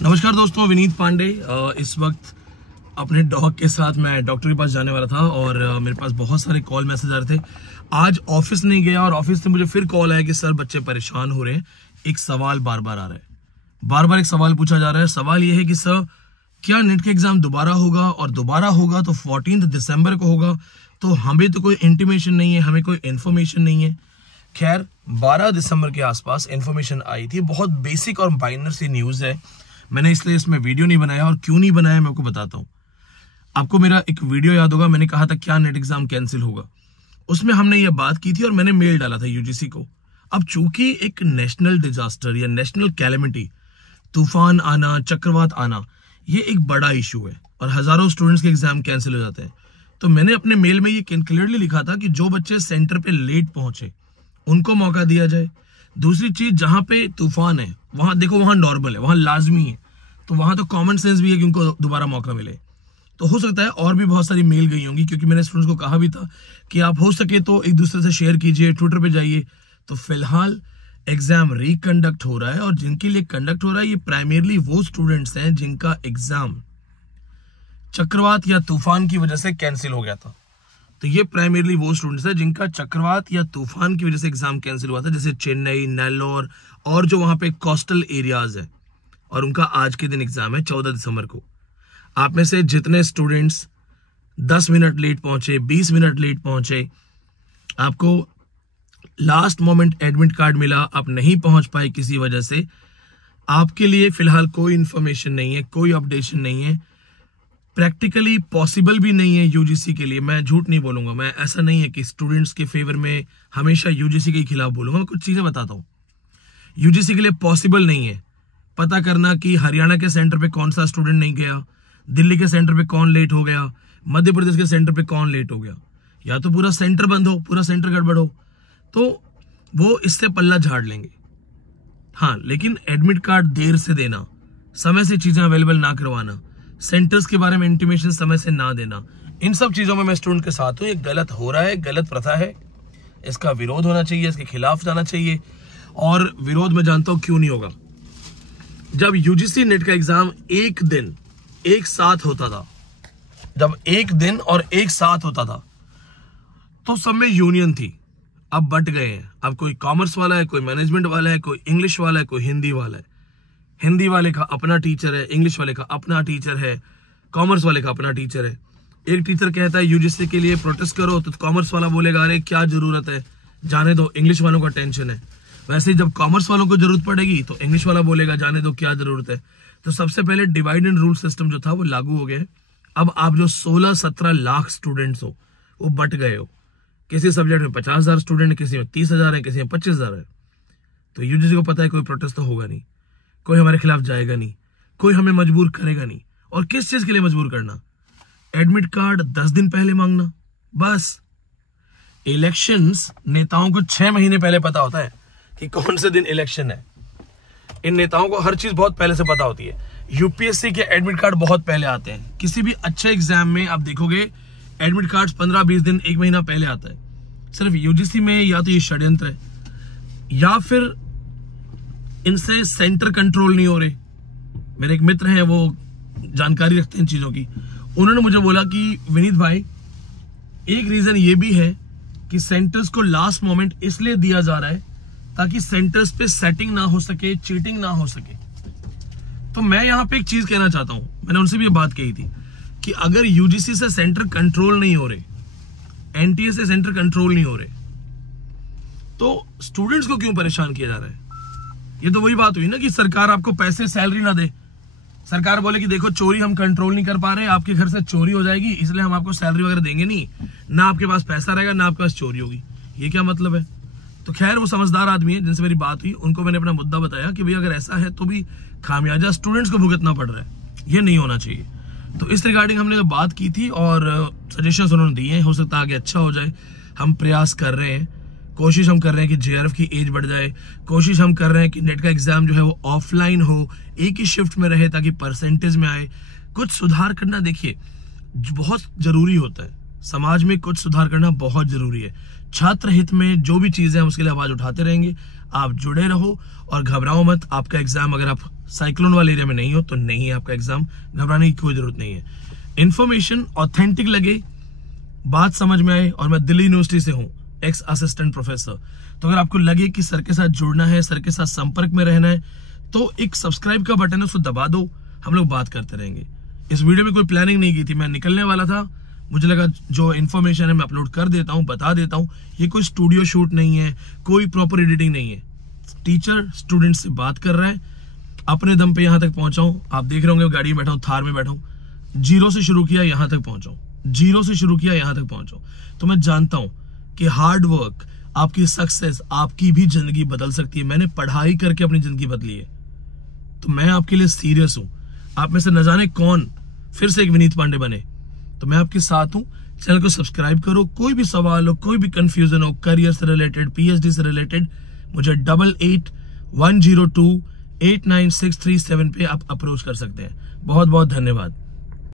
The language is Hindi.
नमस्कार दोस्तों, विनीत पांडे। इस वक्त अपने डॉग के साथ मैं डॉक्टर के पास जाने वाला था और मेरे पास बहुत सारे कॉल मैसेज आ रहे थे। आज ऑफिस नहीं गया और ऑफिस से मुझे फिर कॉल आया कि सर बच्चे परेशान हो रहे हैं। एक सवाल बार बार आ रहा है, बार बार एक सवाल पूछा जा रहा है। सवाल ये है कि सर क्या नेट का एग्जाम दोबारा होगा, और दोबारा होगा तो 14 दिसंबर को होगा, तो हमें तो कोई इंटीमेशन नहीं है, हमें कोई इन्फॉर्मेशन नहीं है। खैर 12 दिसंबर के आसपास इन्फॉर्मेशन आई थी। बहुत बेसिक और माइनर सी न्यूज़ है, मैंने इसलिए इसमें वीडियो नहीं बनाया। और क्यों नहीं बनाया मैं आपको बताता हूँ। आपको मेरा एक वीडियो याद होगा, मैंने कहा था क्या नेट एग्जाम कैंसिल होगा। उसमें हमने ये बात की थी और मैंने मेल डाला था यूजीसी को। अब चूंकि एक नेशनल डिजास्टर या नेशनल कैलेमिटी, तूफान आना, चक्रवात आना, ये एक बड़ा इशू है और हजारों स्टूडेंट्स के एग्जाम कैंसिल हो जाते हैं। तो मैंने अपने मेल में ये क्लियरली लिखा था कि जो बच्चे सेंटर पे लेट पहुंचे उनको मौका दिया जाए। दूसरी चीज, जहां पे तूफान है वहां देखो, वहां नॉर्मल है, वहां लाजमी है, तो वहां तो कॉमन सेंस भी है कि उनको दोबारा मौका मिले। तो हो सकता है और भी बहुत सारी मेल गई होंगी, क्योंकि मैंने स्टूडेंट्स को कहा भी था कि आप हो सके तो एक दूसरे से शेयर कीजिए, ट्विटर पे जाइए। तो फिलहाल एग्जाम रिकंडक्ट हो रहा है और जिनके लिए कंडक्ट हो रहा है ये प्राइमरली वो स्टूडेंट्स हैं जिनका एग्जाम चक्रवात या तूफान की वजह से कैंसिल हो गया था। तो ये प्राइमरली वो स्टूडेंट्स हैं जिनका चक्रवात या तूफान की वजह से एग्जाम कैंसिल हुआ था, जैसे चेन्नई, नेल्लोर और जो वहां पे कोस्टल एरियाज है, और उनका आज के दिन एग्जाम है 14 दिसंबर को। आप में से जितने स्टूडेंट्स 10 मिनट लेट पहुंचे, 20 मिनट लेट पहुंचे, आपको लास्ट मोमेंट एडमिट कार्ड मिला, आप नहीं पहुंच पाए किसी वजह से, आपके लिए फिलहाल कोई इंफॉर्मेशन नहीं है, कोई अपडेशन नहीं है। प्रैक्टिकली पॉसिबल भी नहीं है यूजीसी के लिए। मैं झूठ नहीं बोलूंगा, मैं ऐसा नहीं है कि स्टूडेंट्स के फेवर में हमेशा यूजीसी के खिलाफ बोलूंगा। मैं कुछ चीजें बताता हूं। यूजीसी के लिए पॉसिबल नहीं है पता करना कि हरियाणा के सेंटर पे कौन सा स्टूडेंट नहीं गया, दिल्ली के सेंटर पे कौन लेट हो गया, मध्य प्रदेश के सेंटर पे कौन लेट हो गया। या तो पूरा सेंटर बंद हो, पूरा सेंटर गड़बड़ हो, तो वो इससे पल्ला झाड़ लेंगे। हाँ, लेकिन एडमिट कार्ड देर से देना, समय से चीजें अवेलेबल ना करवाना, सेंटर्स के बारे में इंटीमेशन समय से ना देना, इन सब चीजों में मैं स्टूडेंट के साथ हूं। ये गलत हो रहा है, गलत प्रथा है, इसका विरोध होना चाहिए, इसके खिलाफ जाना चाहिए। और विरोध में जानता हूं क्यों नहीं होगा। जब यूजीसी नेट का एग्जाम एक दिन एक साथ होता था, जब एक दिन और एक साथ होता था, तो सब में यूनियन थी। अब बट गए हैं। अब कोई कॉमर्स वाला है, कोई मैनेजमेंट वाला है, कोई इंग्लिश वाला है, कोई हिंदी वाला है। हिंदी वाले का अपना टीचर है, इंग्लिश वाले का अपना टीचर है, कॉमर्स वाले का अपना टीचर है। एक टीचर कहता है यूजीसी के लिए प्रोटेस्ट करो, तो कॉमर्स वाला बोलेगा अरे क्या जरूरत है, जाने दो, इंग्लिश वालों का टेंशन है। वैसे जब कॉमर्स वालों को जरूरत पड़ेगी तो इंग्लिश वाला बोलेगा जाने दो, क्या जरूरत है। तो सबसे पहले डिवाइड एंड रूल सिस्टम जो था वो लागू हो गया है। अब आप जो 16-17 लाख स्टूडेंट्स हो वो बट गए हो। किसी सब्जेक्ट में 50,000 स्टूडेंट है, किसी में 30,000 है, किसी में 25,000 है। तो यूजीसी को पता है कोई प्रोटेस्ट तो होगा नहीं, कोई हमारे खिलाफ जाएगा नहीं, कोई हमें मजबूर करेगा नहीं। और किस चीज के लिए मजबूर करना? एडमिट कार्ड 10 दिन पहले मांगना, बस। इलेक्शंस नेताओं को 6 महीने पहले पता होता है कि कौन से दिन इलेक्शन है। इन नेताओं को हर चीज बहुत पहले से पता होती है। यूपीएससी के एडमिट कार्ड बहुत पहले आते हैं। किसी भी अच्छे एग्जाम में आप देखोगे एडमिट कार्ड 15-20 दिन, 1 महीना पहले आता है। सिर्फ यूजीसी में या तो ये षड्यंत्र है या फिर इनसे सेंटर कंट्रोल नहीं हो रहे। मेरे एक मित्र हैं, वो जानकारी रखते हैं इन चीजों की। उन्होंने मुझे बोला कि विनीत भाई, एक रीजन ये भी है कि सेंटर्स को लास्ट मोमेंट इसलिए दिया जा रहा है ताकि सेंटर्स पे सेटिंग ना हो सके, चीटिंग ना हो सके। तो मैं यहां पे एक चीज कहना चाहता हूं, मैंने उनसे भी ये बात कही थी कि अगर यूजीसी से सेंटर कंट्रोल नहीं हो रहे, एनटीए से सेंटर कंट्रोल नहीं हो रहे, तो स्टूडेंट्स को क्यों परेशान किया जा रहा है? ये तो वही बात हुई ना कि सरकार आपको पैसे, सैलरी ना दे। सरकार बोले कि देखो चोरी हम कंट्रोल नहीं कर पा रहे, आपके घर से चोरी हो जाएगी, इसलिए हम आपको सैलरी वगैरह देंगे नहीं, ना आपके पास पैसा रहेगा, ना आपके पास चोरी होगी। ये क्या मतलब है? तो खैर वो समझदार आदमी है जिनसे मेरी बात हुई, उनको मैंने अपना मुद्दा बताया कि भाई अगर ऐसा है तो भी खामियाजा स्टूडेंट्स को भुगतना पड़ रहा है, ये नहीं होना चाहिए। तो इस रिगार्डिंग हमने बात की थी और सजेशंस उन्होंने दिए हैं। हो सकता है आगे अच्छा हो जाए। हम प्रयास कर रहे हैं, कोशिश हम कर रहे हैं कि जेआरएफ की एज बढ़ जाए, कोशिश हम कर रहे हैं कि नेट का एग्जाम जो है वो ऑफलाइन हो, एक ही शिफ्ट में रहे ताकि परसेंटेज में आए। कुछ सुधार करना देखिए बहुत जरूरी होता है, समाज में कुछ सुधार करना बहुत जरूरी है। छात्र हित में जो भी चीजें हैं उसके लिए आवाज उठाते रहेंगे। आप जुड़े रहो और घबराओ मत। आपका एग्जाम अगर आप साइक्लोन वाले एरिया में नहीं हो तो नहीं है आपका एग्जाम, घबराने की कोई जरूरत नहीं है। इंफॉर्मेशन ऑथेंटिक लगे, बात समझ में आए, और मैं दिल्ली यूनिवर्सिटी से हूं, एक्स असिस्टेंट प्रोफेसर, तो अगर आपको लगे कि सर के साथ जुड़ना है, सर के साथ संपर्क में रहना है, तो एक सब्सक्राइब का बटन है, उसको दबा दो, हम लोग बात करते रहेंगे। इस वीडियो में कोई प्लानिंग नहीं की थी, मैं निकलने वाला था, मुझे लगा जो इन्फॉर्मेशन है मैं अपलोड कर देता हूं, बता देता हूं। ये कोई स्टूडियो शूट नहीं है, कोई प्रॉपर एडिटिंग नहीं है, टीचर स्टूडेंट से बात कर रहा है, अपने दम पे यहां तक पहुंचा हूं। आप देख रहे होंगे गाड़ी में बैठा हूं, थार में बैठा हूं, जीरो से शुरू किया यहां तक पहुंचा हूं, जीरो से शुरू किया यहां तक पहुंचा हूं। तो मैं जानता हूं कि हार्ड वर्क, आपकी सक्सेस, आपकी भी जिंदगी बदल सकती है। मैंने पढ़ाई करके अपनी जिंदगी बदली है, तो मैं आपके लिए सीरियस हूं। आप में से न जाने कौन फिर से एक विनीत पांडे बने, तो मैं आपके साथ हूं। चैनल को सब्सक्राइब करो, कोई भी सवाल हो, कोई भी कंफ्यूजन हो, करियर से रिलेटेड, पीएचडी से रिलेटेड, मुझे 8810289637 पे आप अप्रोच कर सकते हैं। बहुत बहुत धन्यवाद।